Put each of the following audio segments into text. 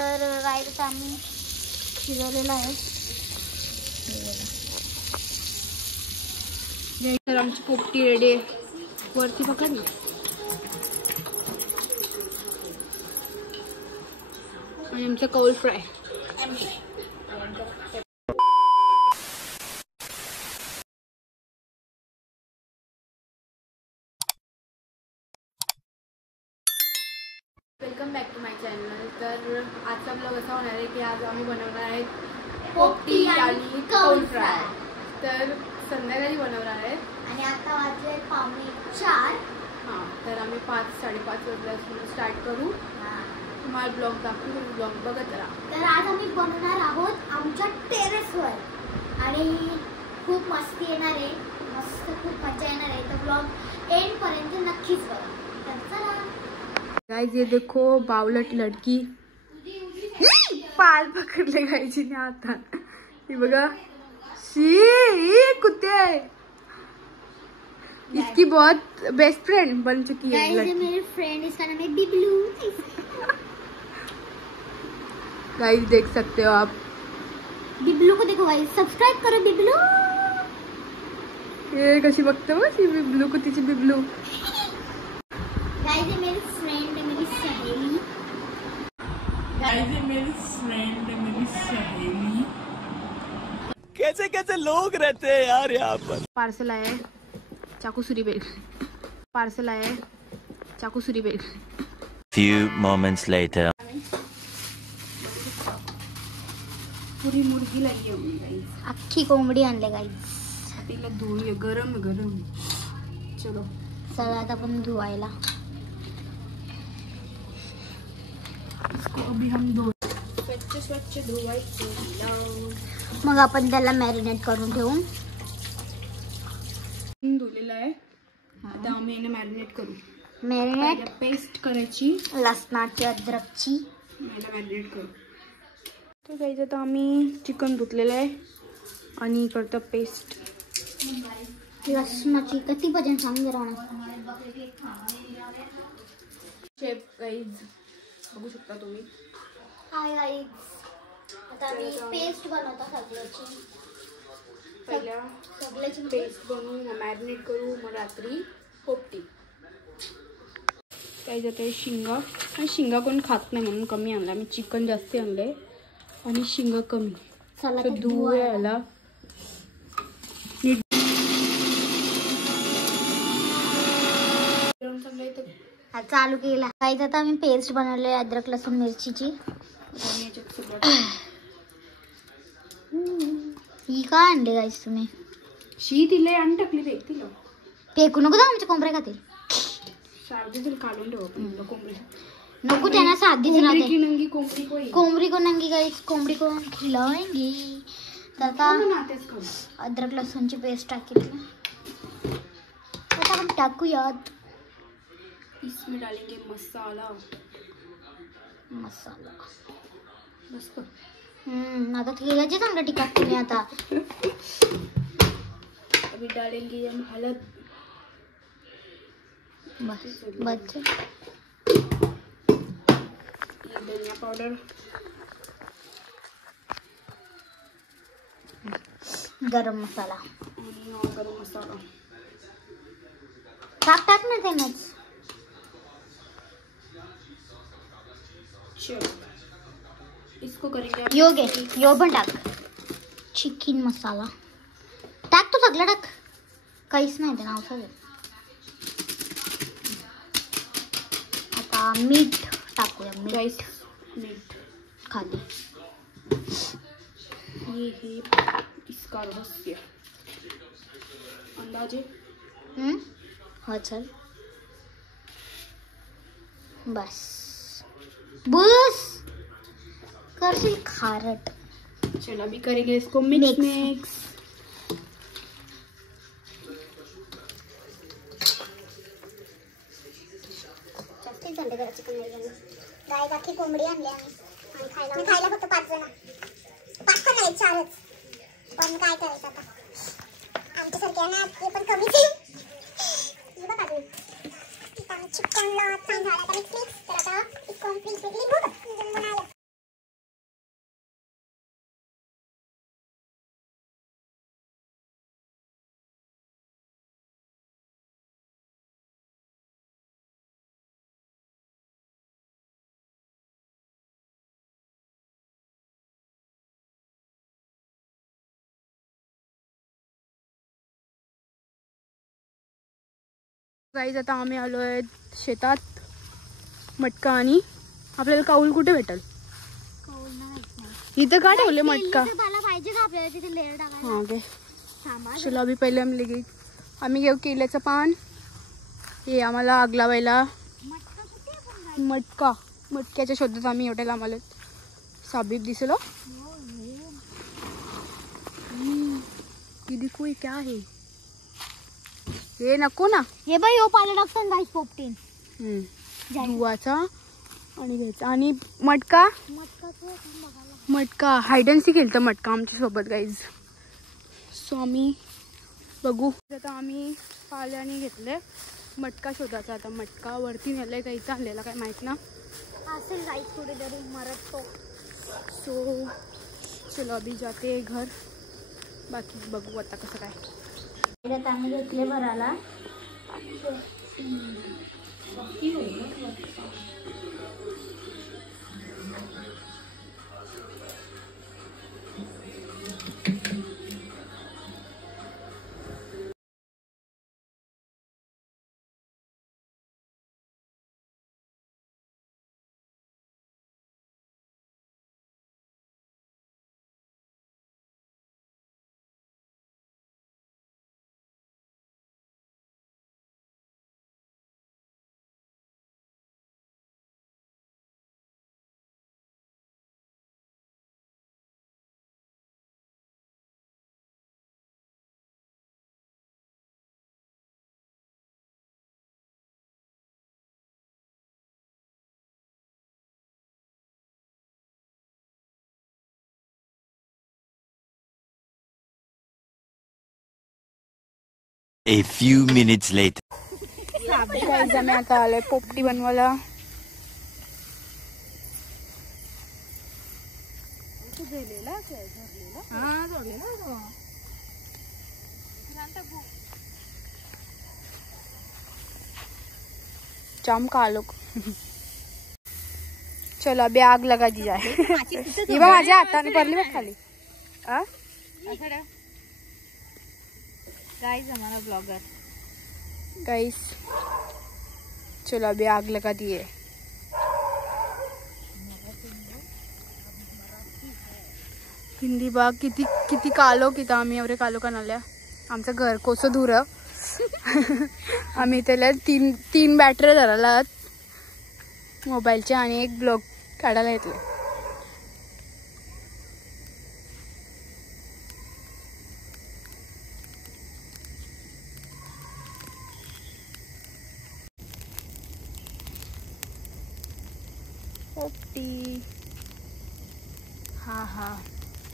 तर राईस आम्ही शिजवलेला आहे. तर आमची पोपटी रेडी आहे. वरती पकड ना. आणि आमचं कौल फ्राय. Welcome back to my channel. तर आजचा ब्लॉग असा होणार आहे की आज आम्ही बनवणार आहे पोपटी आणि कौल फ्राय. तर संध्याकाळी बनवणार आहे आणि आता वाजले 3:45. हां, तर आम्ही 5-5:30 वाजल्यापासून स्टार्ट करू. तुम्हाला ब्लॉग दाखवू, ब्लॉग बघत राहा. तर आज आम्ही बनवणार आहोत आमच्या टेरेसवर आणि खूप मस्ती येणार आहे, मस्त खूप मजा येणार आहे. तर ब्लॉग एंड पर्यंत नक्कीच बघा. तर चला गाइस, ये देखो बावलट लड़की पाल पकडले गायजीने आता. हे बघा, शी कुत्ते. इसकी बहुत बेस्ट फ्रेंड बन चुकी है. गाइस, ये मेरी फ्रेंड, इसका नाम है बिबलू. गाइस देख सकते हो आप बिबलू को. देखो गाइस, सब्सक्राइब करो बिबलू. ये कशी बघतो ती बिबलू को, तिची बिबलू. गाइस, ये मेरी फ्रेंड है, मेरी सहेली. गाइस, ये मेरी फ्रेंड है, मेरी सहेली. कैसे कैसे लोग रहते हैं यार यहाँ पर. पार्सल आया है, चाकू सुरी बेल. पार्सल आया है, चाकू सुरी बेल. Few moments later. पूरी मुर्गी लगी होगी गाइस. अख्खी कोंबडी आणले गाइस. तिला धुवूया. गरम गरम. चलो चला आता आपण धुवायला. इसको अभी हम धो स्वच्छ धुवायचं. मग आपण त्याला मॅरिनेट करून ठेवू. धुलेला आहे. आता आम्ही याने मॅरिनेट करू. मॅरिनेट पेस्ट करायची लसणाची, अद्रकची. याला मॅरिनेट करू. तर गाइस, आता आम्ही चिकन धुतलेलं आहे आणि करतो पेस्ट. लसणाची किती पाहिजे सांग जरा. शेप गाइस बघू शकता तुम्ही. हाय गाइस, आता आम्ही पेस्ट बनवतो सगळ्याची. पहिल्या पेस्ट बनवू, मग मॅरिनेट करू, मग रात्री पोपटी. काही जात आहे शिंगा. आणि शिंगा कोण खात नाही म्हणून कमी आणला. मी चिकन जास्त आणलंय आणि शिंगा कमी. चला धुवायला चालू केला. काही आता आम्ही पेस्ट बनवले अद्रक लसूण मिरचीची. ही का आणले गाईस तुम्ही. शी दिले आणि टाकली ते तिला. फेकू नको, आमच्या कोंबड्या खातील. सारखं काढून ठेव कोंबडी. नको, त्यांना साधीच राहते. कोंबडी को नंगी गाईस, कोंबडी को खिलाएंगे. तर आता अद्रक लसूणची पेस्ट टाकली. आता आपण टाकूयात. इसमें डालेंगे मसाला. बस कर. आता तेलाचे चांगलं टिकाट तुम्ही. आता अभी डालेंगे हम हळद. बस बस. धनिया पाउडर, गरम मसाला आणि गरम मसाला टाक ना त्यानंच. इसको करेंगे. यो पण टाक. चिकन मसाला टाक, तू सगळं टाक. काहीच नाही ते नाव. आता मीठ टाकूया. मीठ खाली. ये इसका रहस्य अंदाजे. हो चल बस. बस करशील खारट. चलो अभी करेंगे इसको मिक्स. गाय बाकी कोंबडी आणली आम्ही खायला फक्त 5 जण. 5 पण नाही, 4च. पण काय करायचं आता, आमच्यासारखे ना ते पण कमीच आहे. बघा तुम्ही चिकनला छान झाला. तर आता गाईज आता आम्ही आलो आहे शेतात. मटका आणि आपल्याला काऊल कुठे भेटेल? इथं का ठेवले मटका? हाँ गे चलो अभी पहिले आम्ही घेऊ केल्याचं पान. हे आम्हाला आग लावायला मटक्याच्या शोधात आम्ही एवढ्याला आम्हाला साबीब दिसलो. देखो ये क्या है? हे नको ना. हे बाई हो पाला टाकतो गाईस पोपटीन. धुवाचा आणि घ्यायचा. आणि मटका हाईड अँड सीक खेळतं मटका आमच्या सोबत गाईज. सो आम्ही बघू. आता आम्ही पाल्याने घेतले मटका शोधाचा. आता मटका वरती नेलाय काही चाललेला काय माहित ना असेल गाईस कुठेतरी मरतो. सो चलो अभी जाते घर. बाकी बघू आता कसं काय. आम्ही घेतले भराला. A few minutes later. Guys आम्ही आता आलोय पोपटी बनवायला. जाम का लोग. चलो अभी आग लगा दी जाए. ये माझ्या हाताने पडली बघ खाली. गाइस हमारा ब्लॉगर. गाइस चलो अभी आग लगा दिए. हिंदी बाग किती किती कालो किती आम्ही एवढे कालो कानाल्या. आमचं घर कोसं दूर. आम्ही त्याला तीन बॅटरी धरायला मोबाईलचे आणि एक ब्लॉग काढायला घेतले. पोपटी हा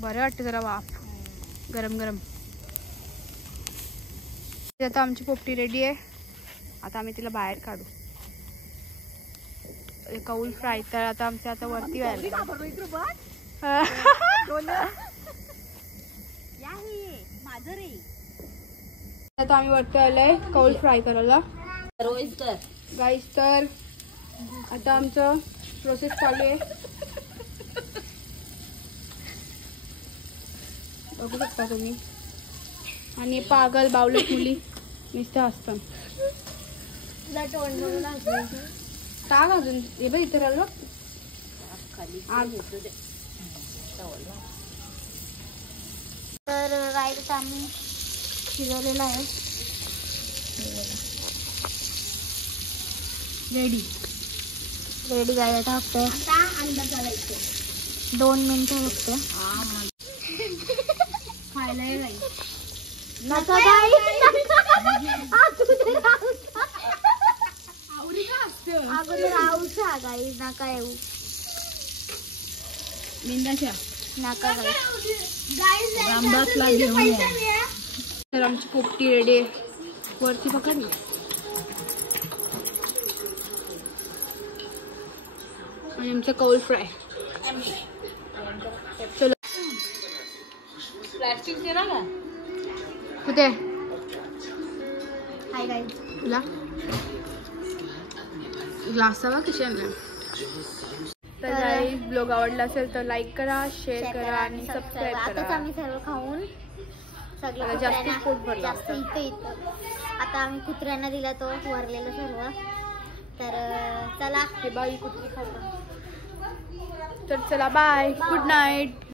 बरं वाटतं जरा वाफ गरम गरम. आता आमची पोपटी रेडी आहे. आता आम्ही तिला बाहेर काढू. कौल फ्राय तर आता आमच्या आता वरती व्हायला. आता आम्ही वरती आलोय कौल फ्राय करायला. गाईस तर आता आमचं प्रोसेस चालू आहे. बघू शकता तुम्ही. आणि पागल बावलट मुली नुसतं असतं. टाक अजून. हे बघ इथे राहिलो तर गाईस आम्ही शिजवलेला आहे. रेडी गाय. आता फक्त 2 मिनिटं फक्त खायला येईल. नका गाईस नका येऊ. नका रामदासला घेऊन या. तर आमची पोपटी रेडी आहे. वरती पकडली. आणि आमचं कौल फ्राय. चलो प्लास्टिक दे ना कुठे. Hi guys. तुला ग्लास हवा कशाने. तर गाईस ब्लॉग आवडला असेल तर लाईक करा, शेअर करा आणि सबस्क्राईब करा. आताच आम्ही सर्व खाऊन सगळं जास्तीच पोट भरलं जास्त इथं आता आम्ही कुत्र्यांना दिला तो वरलेलं सर्व. तर चला हे बाई कुत्री खाल्लं. तर चला बाय, गुड नाईट.